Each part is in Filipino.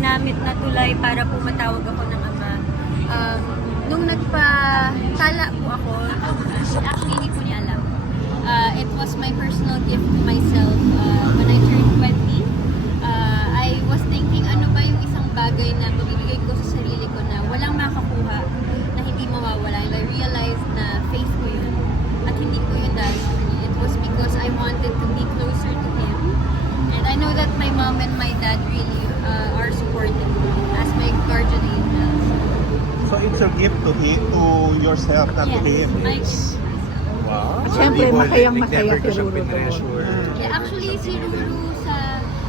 ginamit na tulay para po matawag ako ng ama. Um, nung nagpa-tala po ako, actually hindi po niya alam. Uh, it was my personal gift to myself uh, when I turned 20. Uh, I was thinking, ano ba yung isang bagay na mabibigay ko sa sarili ko na walang makakuha, na hindi mawawala. And I realized na faith ko yun. At hindi ko yun dahil. It was because I wanted to be closer to him. And I know that my mom and my dad really me as my guardian angels. So it's a gift to him, to yourself, not to Yes, him. Myself. Wow. At syempre, Hindi mo- masayang like, masaya never si ko Ruru doon. Ah. Yeah, actually, si Ruru sa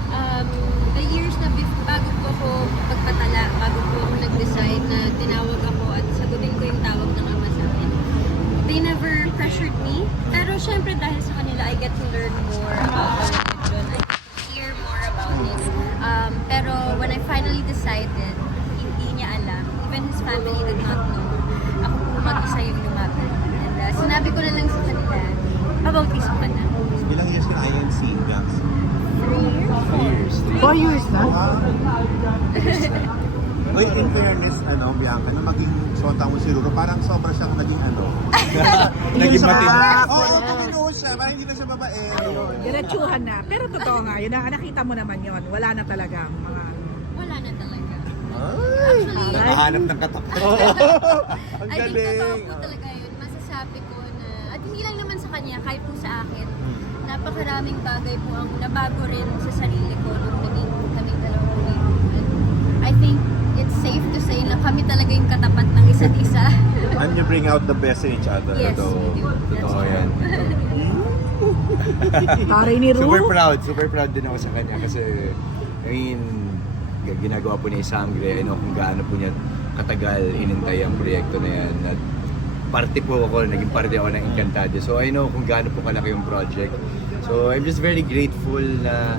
um, the years na bef- bago po ako pagpatala, bago po ako nag-decide na tinawag ako at sagutin ko yung tawag ng ama sa akin. They never pressured me. Pero syempre dahil sa kanila, I get to learn more about finally decided, hindi niya alam. Even his family did not know. Ako po mag-isa yung lumaban. And uh, sinabi ko na lang sa kanila, pabautismo ka na. Ilang years ka na INC, Jax? Three years? Three years. Four years na? Uy, in fairness, ano, Bianca, na maging sota mo si Ruro, parang sobra siyang naging ano. Naging matindi. Oo, oh, tumino siya, parang hindi na siya babae. Diretsuhan na. Pero totoo nga, yun na, nakita mo naman yun. Wala na talaga mga... Ay! Actually, Nakahanap ng katapat. Ang I think galing. totoo po talaga yun. Masasabi ko na, at hindi lang naman sa kanya, kahit po sa akin, napakaraming bagay po ang nabago rin sa sarili ko nung naging kaming dalawang kaibigan. I think it's safe to say na kami talaga yung katapat ng isa't isa. And you bring out the best in each other. yes, Totoo. we do. That's Totoo yan. Taray ni Ru. Super proud. Super proud din ako sa kanya kasi, I mean, ginagawa po niya yung Sangre. I know kung gaano po niya katagal inintay ang proyekto na yan. At parte po ako, naging parte ako ng Encantado. So I know kung gaano po kalaki yung project. So I'm just very grateful na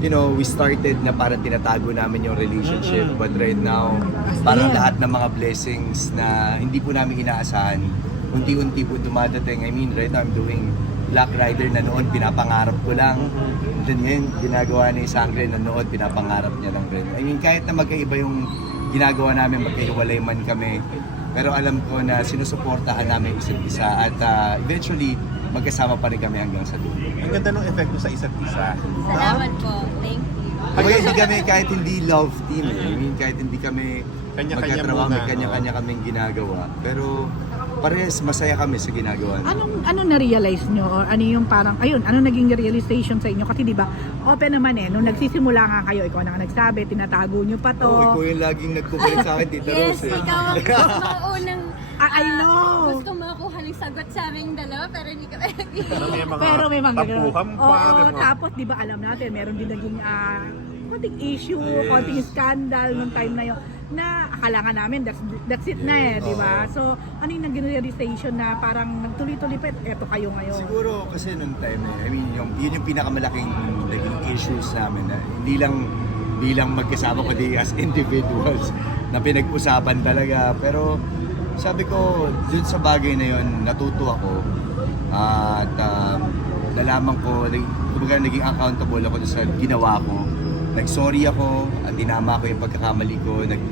you know, we started na parang tinatago namin yung relationship but right now, parang Yeah. lahat ng mga blessings na hindi po namin inaasahan, unti-unti po dumadating. I mean, right now I'm doing Black Rider na noon pinapangarap ko lang. Then ngayon, ginagawa ni Sangre na noon pinapangarap niya lang rin. I mean, kahit na magkaiba yung ginagawa namin, magkahiwalay man kami, pero alam ko na sinusuportahan namin isa't isa at ah, eventually, magkasama pa rin kami hanggang sa dulo. Ang ganda ng epekto sa isa't isa. Salamat po. Thank you. Kaya hindi kami kahit hindi love team eh. I mean, kahit hindi kami Kanya-kanya magkatrabaho, may kanya-kanya kaming ginagawa. Pero parehas masaya kami sa ginagawa namin. Anong ano na-realize nyo or ano yung parang ayun ano naging realization sa inyo kasi di ba open naman eh nung nagsisimula nga kayo ikaw na nga nagsabi tinatago nyo pa to Oh, ikaw yung laging nagkukulit sa akin, Tita Yes, Rose. eh. ikaw ang unang Ah, I ah, know. gusto makuha ng sagot sa aming dalawa pero hindi kami Pero may mga, pero may mga tapuhan pa. Oo, mga- tapos di ba alam natin meron din naging ah konting issue, Yes. konting scandal nung time na yon na akala nga namin that's, that's it na eh, di ba? So, ano yung naging realization na parang nagtuloy-tuloy pa, eto kayo ngayon. Siguro kasi nung time eh, I mean, yung, yun yung pinakamalaking naging issues namin na hindi lang bilang magkasama kundi as individuals na pinag-usapan talaga. Pero sabi ko, dun sa bagay na yun, natuto ako. At um, nalaman ko, kumbaga naging accountable ako sa ginawa ko. Nag-sorry ako, dinama ko yung pagkakamali ko. Nag,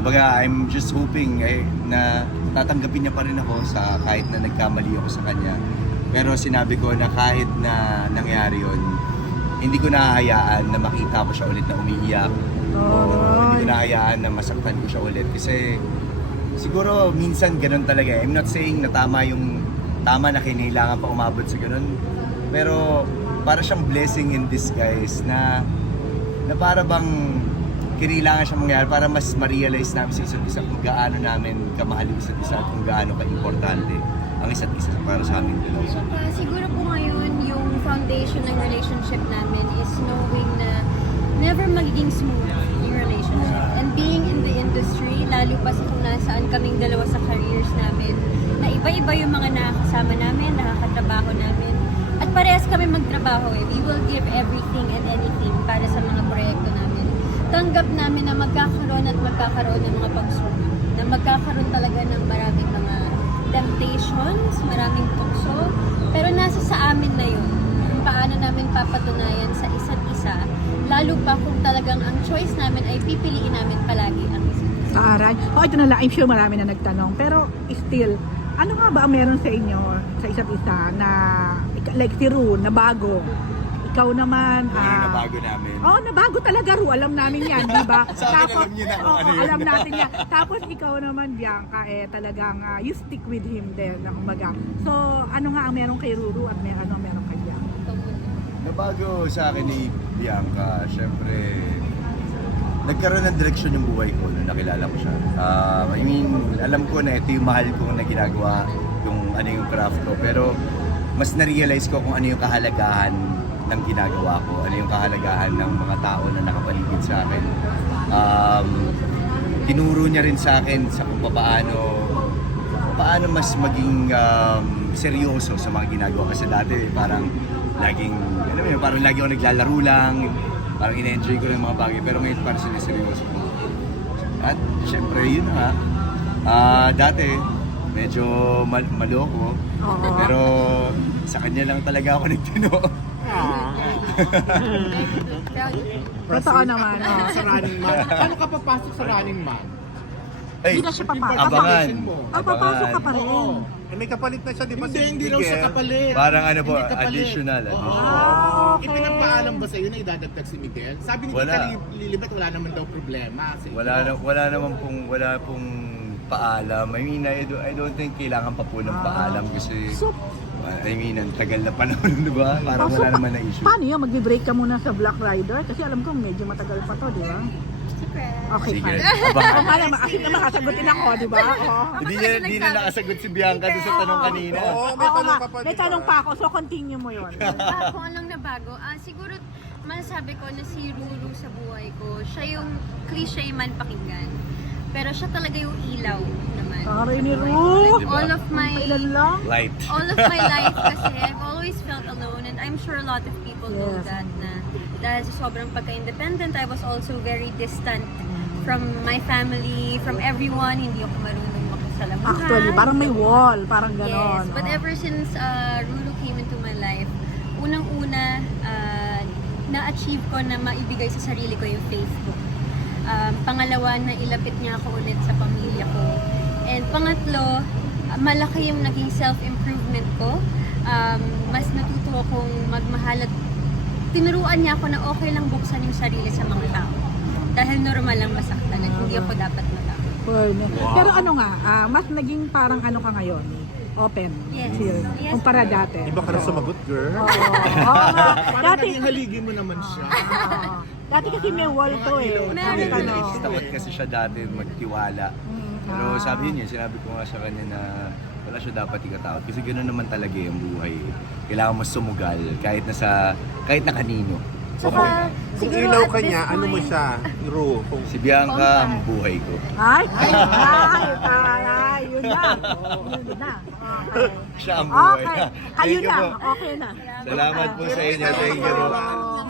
kumbaga, I'm just hoping eh, na tatanggapin niya pa rin ako sa kahit na nagkamali ako sa kanya. Pero sinabi ko na kahit na nangyari yon hindi ko nahahayaan na makita ko siya ulit na umiiyak. O hindi ko nahahayaan na masaktan ko siya ulit. Kasi siguro minsan ganun talaga. eh. I'm not saying na tama yung tama na kinailangan pa umabot sa ganun. Pero para siyang blessing in disguise na na para bang kinailangan siya mangyari para mas ma-realize namin sa isa't isa kung gaano namin kamahal yung isa't isa at kung gaano ka-importante ang isa't isa para sa amin. Saka siguro po ngayon yung foundation ng relationship namin is knowing na never magiging smooth yung relationship. And being in the industry, lalo pa sa kung nasaan kaming dalawa sa careers namin, na iba-iba yung mga nakakasama namin, nakakatrabaho namin. At parehas kami magtrabaho eh. We will give everything and anything para sa mga proyekto namin. Tanggap namin na magkakaroon at magkakaroon ng mga pagsubok. Na magkakaroon talaga ng maraming mga temptations, maraming tukso. Pero nasa sa amin na yun. Kung paano namin papatunayan sa isa't isa, lalo pa kung talagang ang choice namin ay pipiliin namin palagi ang isa't isa. Taray. Oh, ito na lang. I'm sure marami na nagtanong. Pero still, ano nga ba ang meron sa inyo sa isa't isa na like si Ru, na bago? Ikaw naman, Yung ah, nabago namin. Oh, nabago talaga Ru. Alam namin yan, di ba? Sa akin, alam niyo na kung Oo, ano yun. alam natin yan. Tapos ikaw naman, Bianca, eh, talagang ah, you stick with him din, na kumbaga. So, ano nga ang meron kay Ruru at may, ano ang meron kay Bianca? Nabago sa akin ni Bianca, syempre, nagkaroon ng direksyon yung buhay ko nung nakilala ko siya. Um, I mean, alam ko na ito yung mahal ko na ginagawa, yung ano yung craft ko, pero mas na-realize ko kung ano yung kahalagahan ng ginagawa ko, ano yung kahalagahan ng mga tao na nakapaligid sa akin. Um, tinuro niya rin sa akin sa kung paano paano mas maging um, seryoso sa mga ginagawa kasi dati parang laging alam mo yun, parang lagi ako naglalaro lang parang ina-enjoy ko lang mga bagay pero ngayon parang siniseryoso ko at syempre yun na nga Ah, dati medyo mal- maloko Oo. pero sa kanya lang talaga ako nagtino. Totoo naman. Oh. sa running man. Paano ka papasok sa running man? Ay, Hindi na siya papasok. abangan Ah, papasok ka pa rin. Oo. Eh, may kapalit na siya, di ba? Hindi, si hindi raw siya kapalit. Parang ano po, Hindi kapalit. additional, Oo. additional. Ah, okay. Ipinagpaalam ba sa'yo na idadagdag si Miguel? Sabi ni Wala. Tita Lilibet, wala naman daw problema. Sige. Wala na, wala naman pong wala pong paalam. I mean, I don't, I don't think kailangan pa po ng paalam kasi So, I mean, ang tagal na panahon, di ba? Parang so, wala pa- naman na issue. Paano yun? Magbe-break ka muna sa Black Rider? Kasi alam ko medyo matagal pa to, di ba? Okay, Sige, fine. abangan. Oo nga naman, kasi naman kasagutin ako, di ba? Oo. Hindi talaga hindi na nakasagot si Bianca doon sa tanong kanina. Oo, may Oo tanong nga, ka pa. may tanong pa ako, so continue mo yun. ah, kung anong nabago, ah, siguro masasabi ko na si Ruru sa buhay ko, siya yung cliche man pakinggan. Pero siya talaga yung ilaw naman. Like, Diba? all of my lang? Light. all of my life kasi I've always felt alone and I'm sure a lot of people know Yes. that na dahil sa sobrang pagka-independent, I was also very distant from my family, from everyone. Hindi ako marunong makisalamuhan. Actually, parang may wall, parang ganon. Yes, but oh. ever since uh, Rulu came into my life, unang-una, uh, na-achieve ko na maibigay sa sarili ko yung Facebook. Um, pangalawa, na ilapit niya ako ulit sa pamilya ko. And pangatlo, malaki yung naging self-improvement ko. Um, mas natuto akong magmahal at tinuruan niya ako na okay lang buksan yung sarili sa mga tao. Dahil normal lang masaktan at hindi ako dapat matakot. Pero ano nga, ah, mas naging parang ano ka ngayon? Open. Yes. Chill. Yes. Kumpara dati. Iba ka na sumagot, girl. Oo. Oo nga. Parang Dati, naging haligi mo naman siya. Oo. Dati kasi may wall to eh. Kahit ano. Takot kasi siya dati magtiwala. Mm, Pero sabi niya, sinabi ko nga sa kanya na wala siya dapat ikatakot. Kasi ganoon naman talaga yung buhay. Kailangan mo sumugal kahit na sa kahit na kanino. Saka, Kung siguro ilaw at ka this niya, ano mo point- siya? Ru. Kung Si Bianca ang buhay ko. Ay, ay, ay, ay, yun na. Yun na. Okay. Siya ang buhay. Okay. Thank Kayo you na. po. Okay na. Salamat po sa inyo. Thank you.